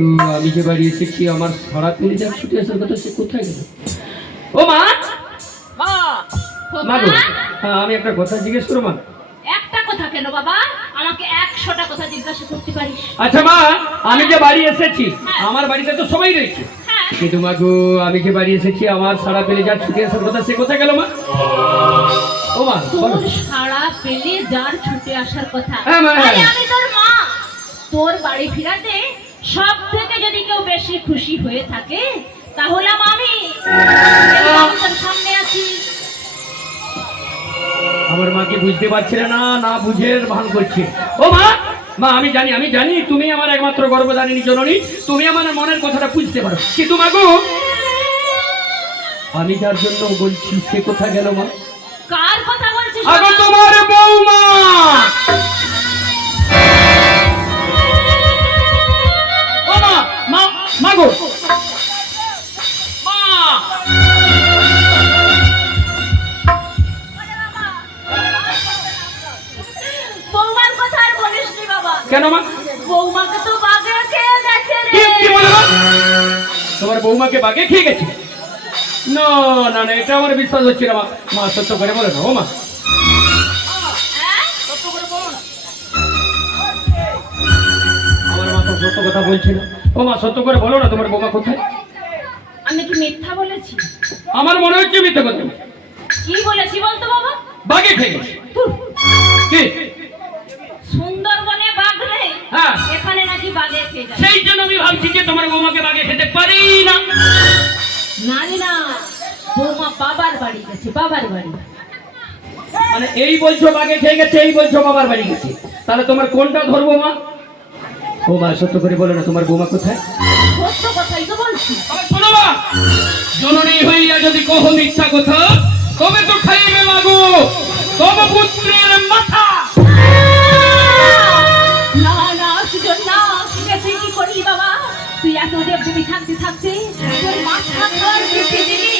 তো আমি যে বাড়ি এসেছি আমার সারা পেলে যা ছুটে আসার কথা সে কোথায় গেল? ও মা, মা মা গো, হ্যাঁ আমি একটা কথা জিজ্ঞেস করো মা। একটা কথা কেন বাবা, আমাকে 100টা কথা জিজ্ঞাসা করতে পারিস। আচ্ছা মা, আমি যে বাড়ি এসেছি আমার বাড়িতে তো সবাই রয়েছে, কিন্তু মা গো আমি যে বাড়ি এসেছি আমার সারা পেলে যা ছুটে আসার কথা সে কোথায় গেল মা? ও মা বলো। তোর সারা পেলে যার ছুটে আসার কথা, হ্যাঁ মা, হ্যাঁ। আরে আমি তোর মা। তোর বাড়ি ফিরাতে সব থেকে যদি কেউ বেশি খুশি হয়ে থাকে তাহলে আমি তোর সামনে আছি। আমার মাকে বুঝতে পারছে না, না বুঝের ভান করছে। ও মা, মা আমি জানি তুমি আমার একমাত্র গর্ভধারিণী জননী, তুমি আমার মনের কথাটা বুঝতে পারো, কিন্তু মা গো আমি যার জন্য বলছি সে কোথায় গেল মা? কার কথা বলছিস? আগো তোমার বৌমা। ও মা, মা, মা গো, মা। বৌমার কথা আর বলিস নি বাবা। কেন মা? বৌমাকে তো বাঘে খেয়ে গেছে রে। কি বলো মা? তোমার বৌমাকে বাঘে খেয়ে গেছে? না না না, এটা আমার বিশ্বাস হচ্ছে না মা। মা সত্য করে বলো না ও মা, সত্য করে বলো না। আমার মা তো সত্য কথা বলছে না। ও মা সত্য করে বলো না তোমার বৌমা কোথায়? আমি কি মিথ্যা বলেছি? আমার মনে হচ্ছে মিথ্যে কথা। কি বলেছি বলতো বাবা? বাঘে খেয়ে গেছে। কি? সুন্দরবনে বাঘ নেই, হ্যাঁ এখানে নাকি বাঘে খেয়ে যায়। সেই জন্য আমি ভাবছি যে তোমার বৌমাকে বাঘে খেতে পারি না। নারী না, বৌমা বাবার বাড়ি গেছে, বাবার বাড়ি। মানে এই বলছো বাঘে খেয়ে গেছে, এই বলছো বাবার বাড়ি গেছে, তাহলে তোমার কোনটা ধরবো মা? ও মা সত্য করে বলো না তোমার বৌমা কোথায়? সত্য কথাই তো বলছি। শোনো মা, জননী হইয়া যদি কহ মিথ্যা কথা তবে তো খাইবে লাগো তব পুত্রের মাথা। না না সুজন না, শিখেছি কি করলি বাবা? তুই এত দেবদেবী থাকতে থাকতে তোর মাথা খাওয়ার শিখে দিলি।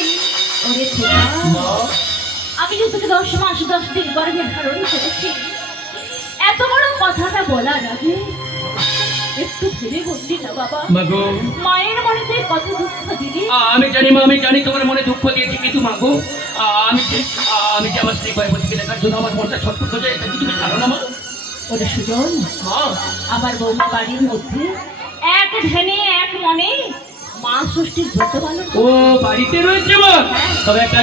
ওরে ছোটা, আমি যে তোকে 10 মাস 10 দিন গর্ভে ধারণ করেছি, এত বড় কথাটা বলার আগে একটু ভেবে বললি না বাবা? মাগো মায়ের মনে তুই কত দুঃখ দিলি। আমি জানি মা, আমি জানি তোমার মনে দুঃখ দিয়েছি, কিন্তু মাগো আমি যে আমার স্ত্রী গর্ভবতীকে দেখার জন্য আমার মনটা ছটফট হয়ে যায়, এটা কি তুমি জানো না মা? ওরে সুজন, আমার বৌমা বাড়ির মধ্যে এক ধ্যানে এক মনে মা ষষ্ঠীর ব্রত পালন। ও বাড়িতে রয়েছে মা, তবে একটা